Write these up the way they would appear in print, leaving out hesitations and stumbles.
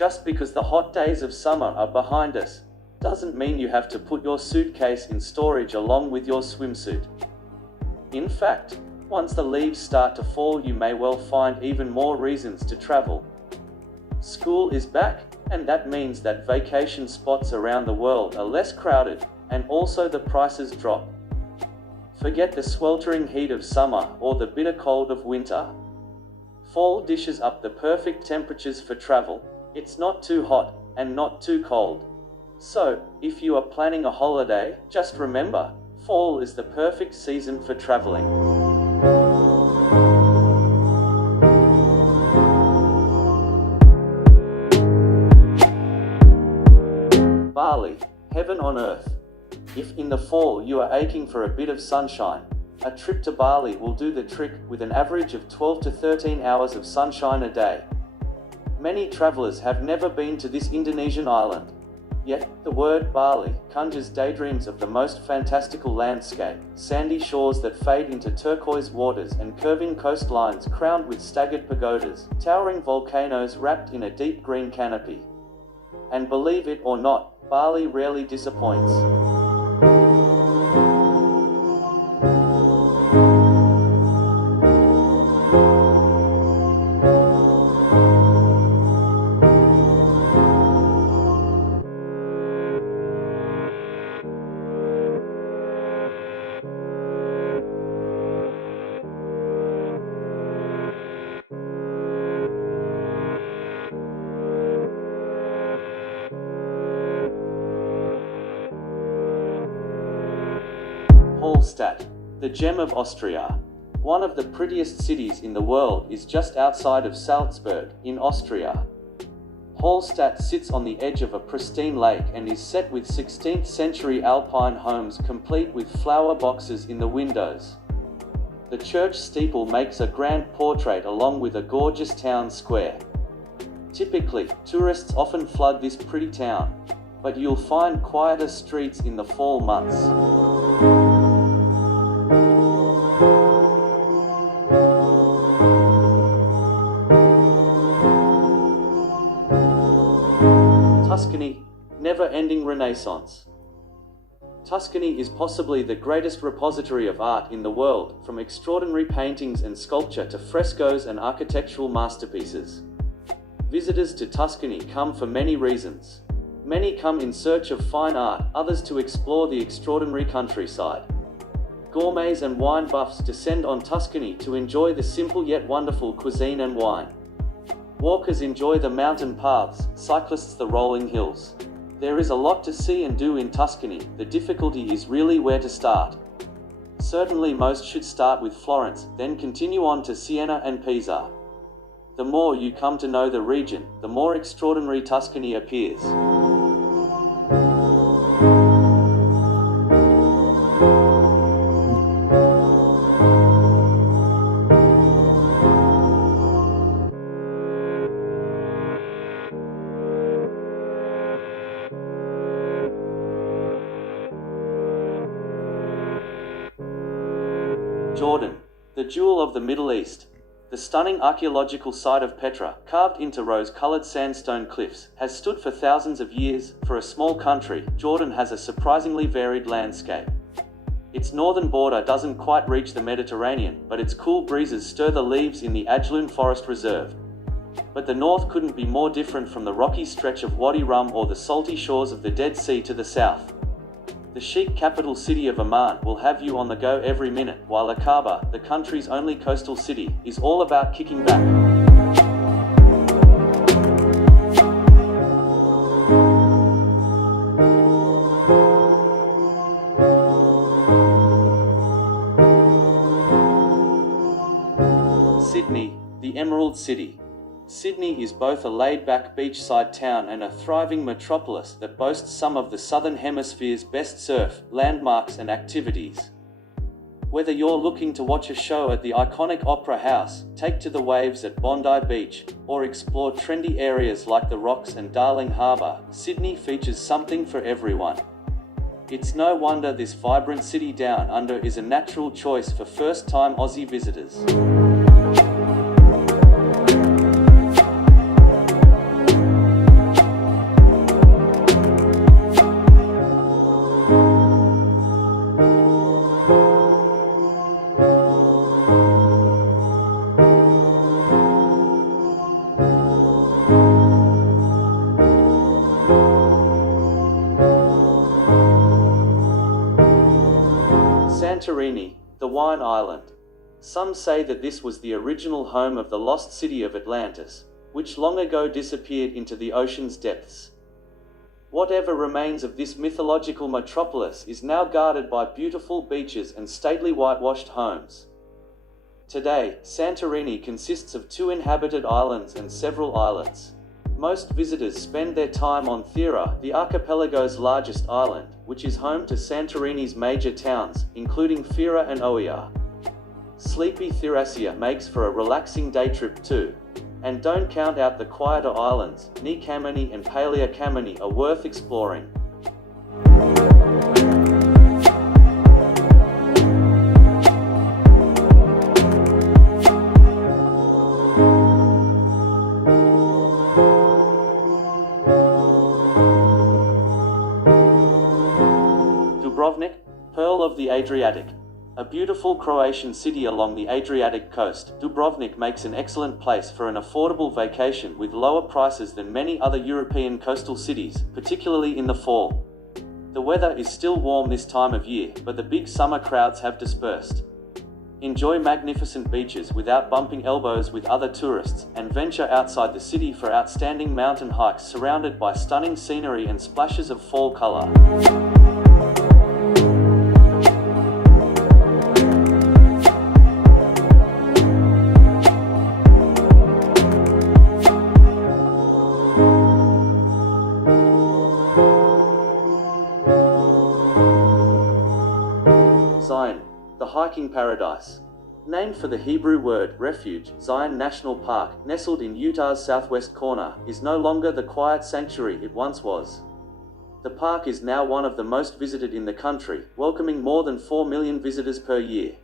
Just because the hot days of summer are behind us, doesn't mean you have to put your suitcase in storage along with your swimsuit. In fact, once the leaves start to fall, you may well find even more reasons to travel. School is back, and that means that vacation spots around the world are less crowded, and also the prices drop. Forget the sweltering heat of summer or the bitter cold of winter. Fall dishes up the perfect temperatures for travel. It's not too hot, and not too cold. So, if you are planning a holiday, just remember, fall is the perfect season for traveling. Bali, heaven on earth. If in the fall you are aching for a bit of sunshine, a trip to Bali will do the trick with an average of 12 to 13 hours of sunshine a day. Many travelers have never been to this Indonesian island. Yet, the word Bali conjures daydreams of the most fantastical landscape, sandy shores that fade into turquoise waters and curving coastlines crowned with staggered pagodas, towering volcanoes wrapped in a deep green canopy. And believe it or not, Bali rarely disappoints. Hallstatt, the gem of Austria. One of the prettiest cities in the world is just outside of Salzburg, in Austria. Hallstatt sits on the edge of a pristine lake and is set with 16th century alpine homes complete with flower boxes in the windows. The church steeple makes a grand portrait along with a gorgeous town square. Typically, tourists often flood this pretty town, but you'll find quieter streets in the fall months. Tuscany, never-ending renaissance. Tuscany is possibly the greatest repository of art in the world, from extraordinary paintings and sculpture to frescoes and architectural masterpieces. Visitors to Tuscany come for many reasons. Many come in search of fine art, others to explore the extraordinary countryside. Gourmets and wine buffs descend on Tuscany to enjoy the simple yet wonderful cuisine and wine. Walkers enjoy the mountain paths, cyclists the rolling hills. There is a lot to see and do in Tuscany, the difficulty is really where to start. Certainly most should start with Florence, then continue on to Siena and Pisa. The more you come to know the region, the more extraordinary Tuscany appears. Jordan, the jewel of the Middle East. The stunning archaeological site of Petra, carved into rose-colored sandstone cliffs, has stood for thousands of years. For a small country, Jordan has a surprisingly varied landscape. Its northern border doesn't quite reach the Mediterranean, but its cool breezes stir the leaves in the Ajloun Forest Reserve. But the north couldn't be more different from the rocky stretch of Wadi Rum or the salty shores of the Dead Sea to the south. The chic capital city of Amman will have you on the go every minute, while Aqaba, the country's only coastal city, is all about kicking back. Sydney, the Emerald City. Sydney is both a laid-back beachside town and a thriving metropolis that boasts some of the Southern Hemisphere's best surf, landmarks and activities. Whether you're looking to watch a show at the iconic Opera House, take to the waves at Bondi Beach, or explore trendy areas like the Rocks and Darling Harbour, Sydney features something for everyone. It's no wonder this vibrant city down under is a natural choice for first-time Aussie visitors. Santorini, the wine island. Some say that this was the original home of the lost city of Atlantis, which long ago disappeared into the ocean's depths. Whatever remains of this mythological metropolis is now guarded by beautiful beaches and stately whitewashed homes. Today, Santorini consists of 2 inhabited islands and several islets. Most visitors spend their time on Thera, the archipelago's largest island, which is home to Santorini's major towns, including Fira and Oia. Sleepy Thracia makes for a relaxing day trip too. And don't count out the quieter islands. Ni Kameni and Palea Kameni are worth exploring. Dubrovnik, Pearl of the Adriatic. A beautiful Croatian city along the Adriatic coast, Dubrovnik makes an excellent place for an affordable vacation with lower prices than many other European coastal cities, particularly in the fall. The weather is still warm this time of year, but the big summer crowds have dispersed. Enjoy magnificent beaches without bumping elbows with other tourists, and venture outside the city for outstanding mountain hikes surrounded by stunning scenery and splashes of fall color. Zion, the hiking paradise. Named for the Hebrew word refuge, Zion National Park, nestled in Utah's southwest corner, is no longer the quiet sanctuary it once was. The park is now one of the most visited in the country, welcoming more than 4 million visitors per year.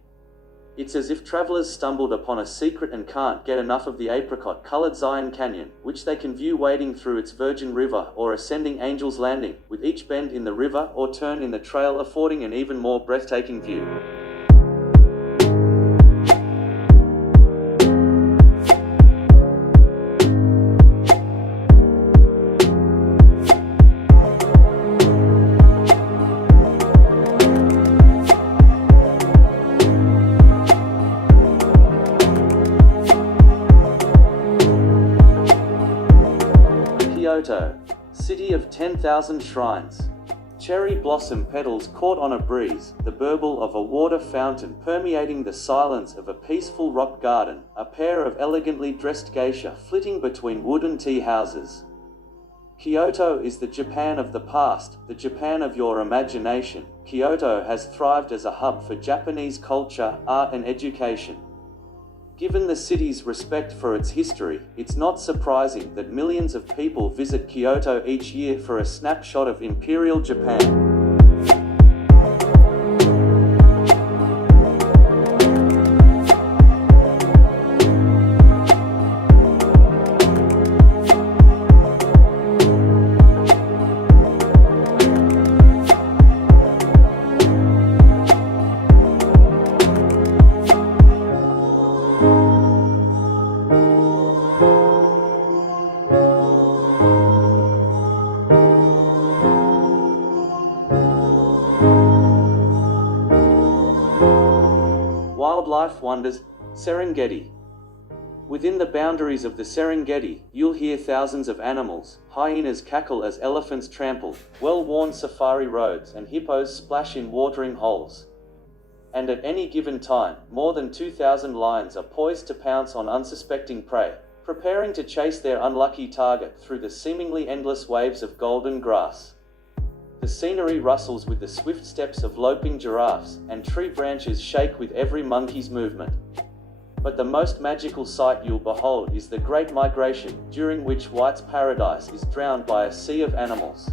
It's as if travelers stumbled upon a secret and can't get enough of the apricot-colored Zion Canyon, which they can view wading through its virgin river or ascending Angel's Landing, with each bend in the river or turn in the trail affording an even more breathtaking view. Kyoto, city of 10,000 shrines. Cherry blossom petals caught on a breeze, the burble of a water fountain permeating the silence of a peaceful rock garden, a pair of elegantly dressed geisha flitting between wooden tea houses. Kyoto is the Japan of the past, the Japan of your imagination. Kyoto has thrived as a hub for Japanese culture, art and education. Given the city's respect for its history, it's not surprising that millions of people visit Kyoto each year for a snapshot of Imperial Japan. Wildlife wonders, Serengeti. Within the boundaries of the Serengeti, you'll hear thousands of animals. Hyenas cackle as elephants trample well-worn safari roads, and hippos splash in watering holes. And at any given time, more than 2,000 lions are poised to pounce on unsuspecting prey, preparing to chase their unlucky target through the seemingly endless waves of golden grass. The scenery rustles with the swift steps of loping giraffes, and tree branches shake with every monkey's movement. But the most magical sight you'll behold is the Great Migration, during which White's paradise is drowned by a sea of animals.